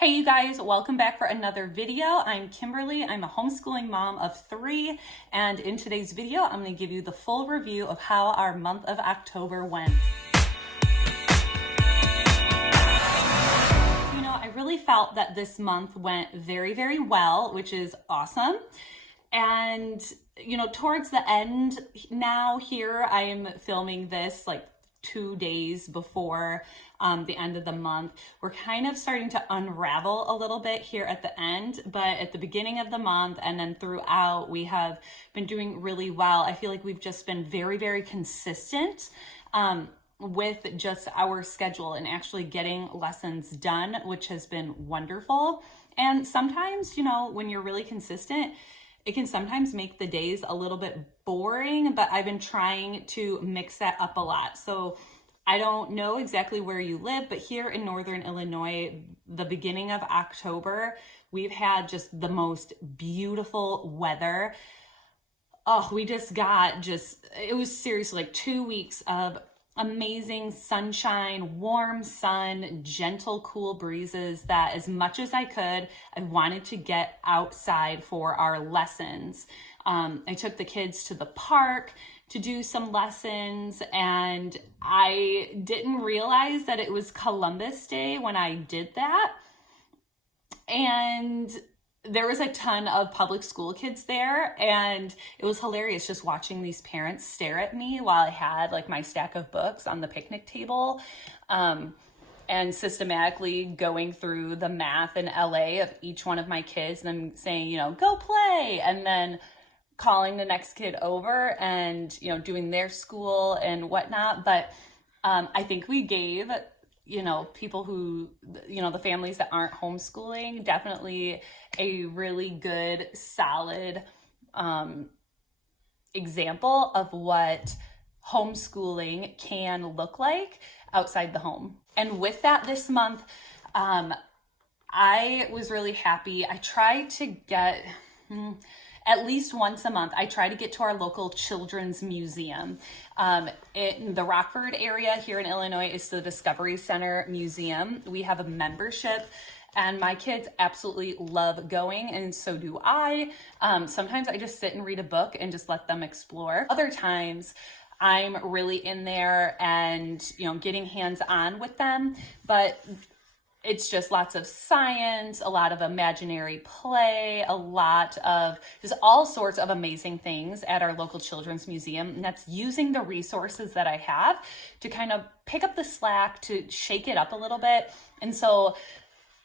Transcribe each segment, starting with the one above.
Hey you guys, welcome back for another video. I'm Kimberly. I'm a homeschooling mom of 3, and in today's video, I'm going to give you the full review of how our month of October went. I really felt that this month went very, very well, which is awesome. And, towards the end now here, I am filming this like 2 days before the end of the month. We're kind of starting to unravel a little bit here at the end, but at the beginning of the month and then throughout, we have been doing really well. I feel like we've just been very, very consistent with just our schedule and actually getting lessons done, which has been wonderful. And sometimes, when you're really consistent, it can sometimes make the days a little bit boring, but I've been trying to mix that up a lot. So I don't know exactly where you live, but here in Northern Illinois, the beginning of October, we've had just the most beautiful weather. Oh, we just got it was seriously like 2 weeks of amazing sunshine, warm sun, gentle, cool breezes that as much as I could, I wanted to get outside for our lessons. I took the kids to the park to do some lessons, and I didn't realize that it was Columbus Day when I did that. And there was a ton of public school kids there, and it was hilarious just watching these parents stare at me while I had like my stack of books on the picnic table, and systematically going through the math in LA of each one of my kids and then saying, go play, and then calling the next kid over and, doing their school and whatnot. But I think we gave people who, the families that aren't homeschooling, definitely a really good, solid example of what homeschooling can look like outside the home. And with that this month, I was really happy. I try to get... at least once a month, I try to get to our local children's museum. In the Rockford area here in Illinois is the Discovery Center Museum. We have a membership, and my kids absolutely love going, and so do I. Sometimes I just sit and read a book and just let them explore. Other times, I'm really in there and, getting hands-on with them, but it's just lots of science, a lot of imaginary play, a lot of just all sorts of amazing things at our local children's museum. And that's using the resources that I have to kind of pick up the slack, to shake it up a little bit. And so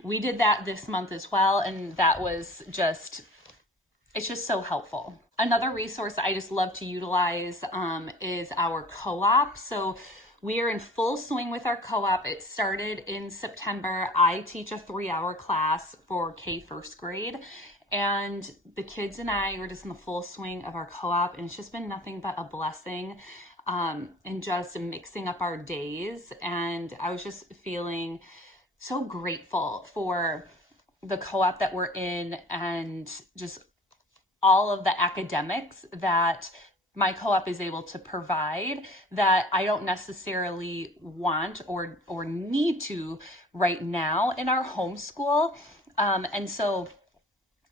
we did that this month as well. And that was it's just so helpful. Another resource I just love to utilize is our co-op. So we are in full swing with our co-op. It started in September. I teach a 3-hour class for K first grade, and the kids and I are just in the full swing of our co-op, and it's just been nothing but a blessing, and just mixing up our days. And I was just feeling so grateful for the co-op that we're in and just all of the academics that my co-op is able to provide that I don't necessarily want or need to right now in our homeschool. And so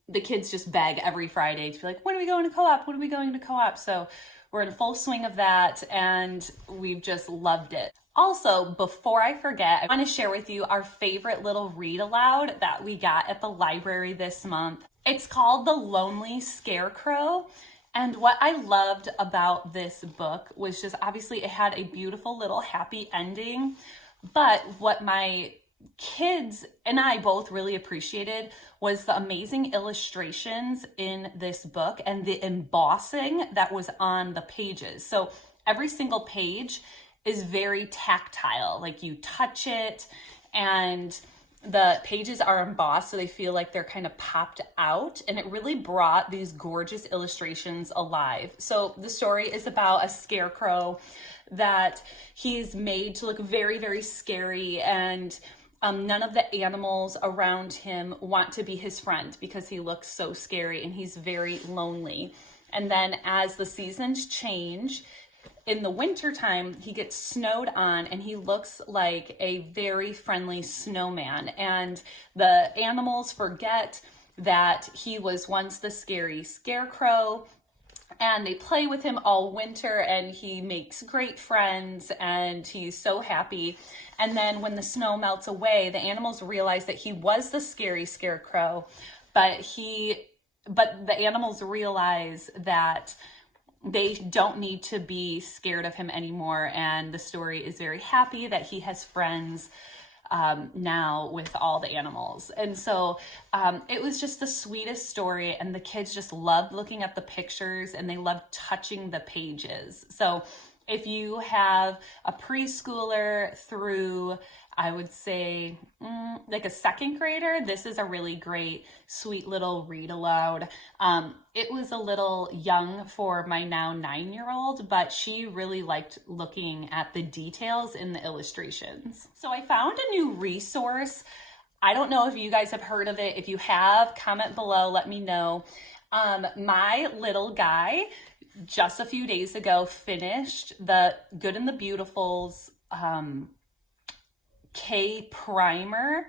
the kids just beg every Friday to be like, when are we going to co-op? When are we going to co-op? So we're in full swing of that, and we've just loved it. Also, before I forget, I want to share with you our favorite little read aloud that we got at the library this month. It's called The Lonely Scarecrow. And what I loved about this book was just, obviously it had a beautiful little happy ending, but what my kids and I both really appreciated was the amazing illustrations in this book and the embossing that was on the pages. So every single page is very tactile, like you touch it, and the pages are embossed so they feel like they're kind of popped out, and it really brought these gorgeous illustrations alive. So the story is about a scarecrow that he's made to look very, very scary, and none of the animals around him want to be his friend because he looks so scary and he's very lonely. And then as the seasons change, in the wintertime, he gets snowed on and he looks like a very friendly snowman. And the animals forget that he was once the scary scarecrow, and they play with him all winter, and he makes great friends and he's so happy. And then when the snow melts away, the animals realize that he was the scary scarecrow, but the animals realize that they don't need to be scared of him anymore. And the story is very happy that he has friends now with all the animals. And so it was just the sweetest story, and the kids just loved looking at the pictures and they loved touching the pages. So if you have a preschooler through, I would say, like a second grader, this is a really great, sweet little read aloud. It was a little young for my now 9-year-old, but she really liked looking at the details in the illustrations. So I found a new resource. I don't know if you guys have heard of it. If you have, comment below, let me know. My little guy just a few days ago finished the Good and the Beautiful's K primer,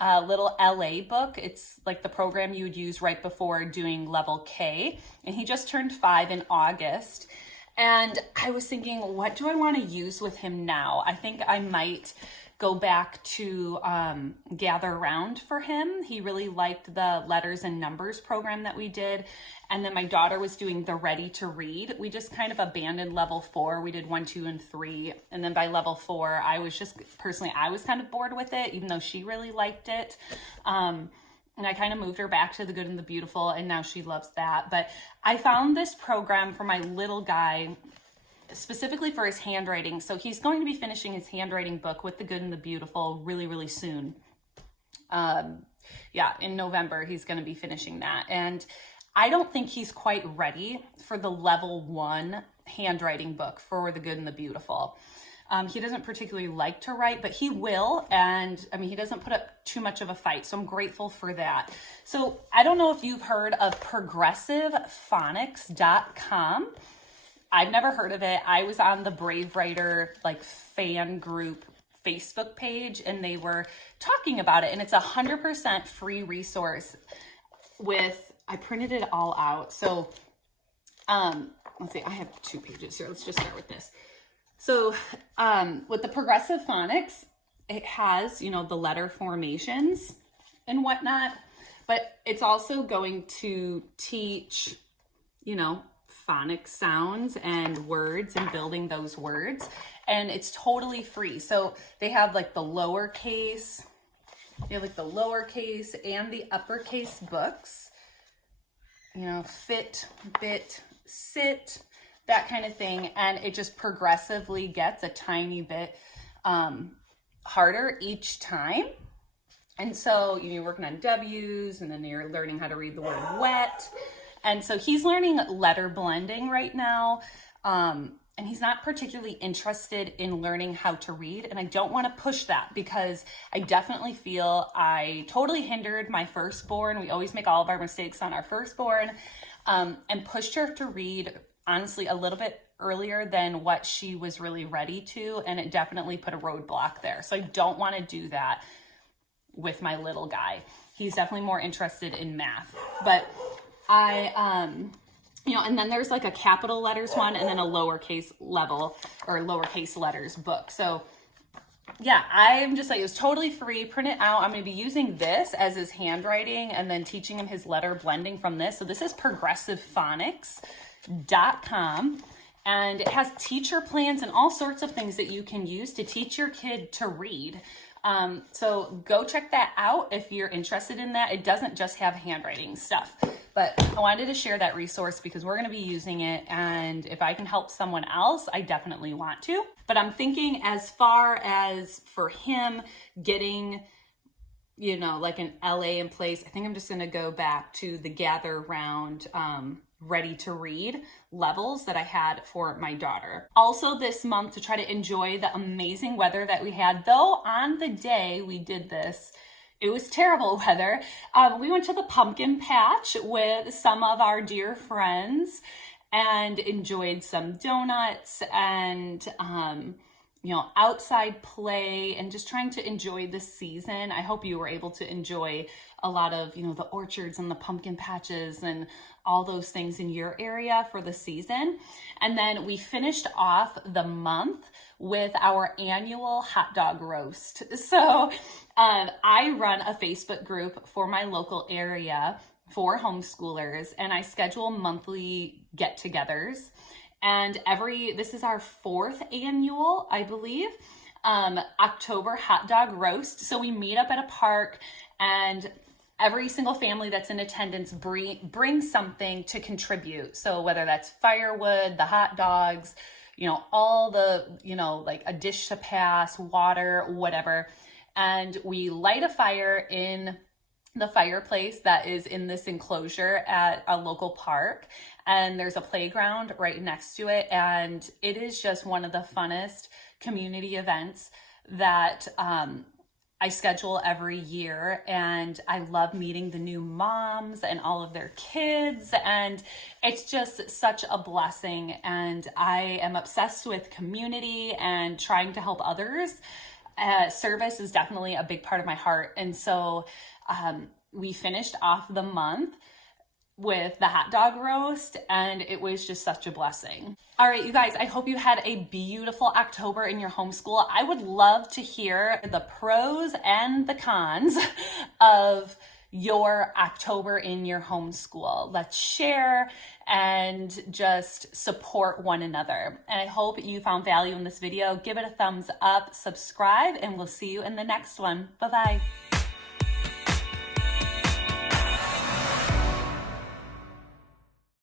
little LA book. It's like the program you would use right before doing level K. And he just turned 5 in August. And I was thinking, what do I want to use with him now? I think I might go back to Gather Around for him. He really liked the letters and numbers program that we did. And then my daughter was doing the Ready to Read. We just kind of abandoned level 4. We did 1, 2, and 3. And then by level 4, I was kind of bored with it, even though she really liked it. And I kind of moved her back to the Good and the Beautiful, and now she loves that. But I found this program for my little guy specifically for his handwriting. So he's going to be finishing his handwriting book with the Good and the Beautiful really, really soon. In November, he's going to be finishing that. And I don't think he's quite ready for the level 1 handwriting book for the Good and the Beautiful. He doesn't particularly like to write, but he will. And I mean, he doesn't put up too much of a fight. So I'm grateful for that. So I don't know if you've heard of progressivephonics.com. I've never heard of it. I was on the Brave Writer fan group Facebook page, and they were talking about it, and it's 100% free resource I printed it all out. So let's see, I have 2 pages here. Let's just start with this. So with the Progressive Phonics, it has, the letter formations and whatnot, but it's also going to teach, phonics sounds and words and building those words. And it's totally free. So they have the lowercase, the lowercase and the uppercase books, fit, bit, sit, that kind of thing. And it just progressively gets a tiny bit harder each time. And so you're working on W's, and then you're learning how to read the word wet. And so he's learning letter blending right now. And he's not particularly interested in learning how to read. And I don't want to push that, because I definitely feel I totally hindered my firstborn. We always make all of our mistakes on our firstborn, and pushed her to read, honestly, a little bit earlier than what she was really ready to. And it definitely put a roadblock there. So I don't want to do that with my little guy. He's definitely more interested in math. But and then there's a capital letters one, and then a lowercase level or lowercase letters book. So yeah, I'm just it was totally free. Print it out. I'm going to be using this as his handwriting and then teaching him his letter blending from this. So this is progressivephonics.com, and it has teacher plans and all sorts of things that you can use to teach your kid to read. So go check that out if you're interested in that. It doesn't just have handwriting stuff, but I wanted to share that resource because we're going to be using it. And if I can help someone else, I definitely want to. But I'm thinking as far as for him getting, an LA in place, I think I'm just going to go back to the Gather Around, Ready to Read levels that I had for my daughter. Also this month, to try to enjoy the amazing weather that we had, though on the day we did this, it was terrible weather. We went to the pumpkin patch with some of our dear friends, and enjoyed some donuts and, outside play and just trying to enjoy the season. I hope you were able to enjoy a lot of, the orchards and the pumpkin patches and all those things in your area for the season. And then we finished off the month with our annual hot dog roast. So I run a Facebook group for my local area for homeschoolers, and I schedule monthly get-togethers. And this is our 4th annual, I believe, October hot dog roast. So we meet up at a park, and every single family that's in attendance brings something to contribute. So whether that's firewood, the hot dogs, all the, like a dish to pass, water, whatever. And we light a fire in the fireplace that is in this enclosure at a local park, and there's a playground right next to it, and it is just one of the funnest community events that I schedule every year. And I love meeting the new moms and all of their kids, and it's just such a blessing. And I am obsessed with community and trying to help others. Service is definitely a big part of my heart, and so we finished off the month with the hot dog roast, and it was just such a blessing. All right, you guys, I hope you had a beautiful October in your homeschool. I would love to hear the pros and the cons of your October in your homeschool. Let's share and just support one another. And I hope you found value in this video. Give it a thumbs up, subscribe, and we'll see you in the next one. Bye-bye.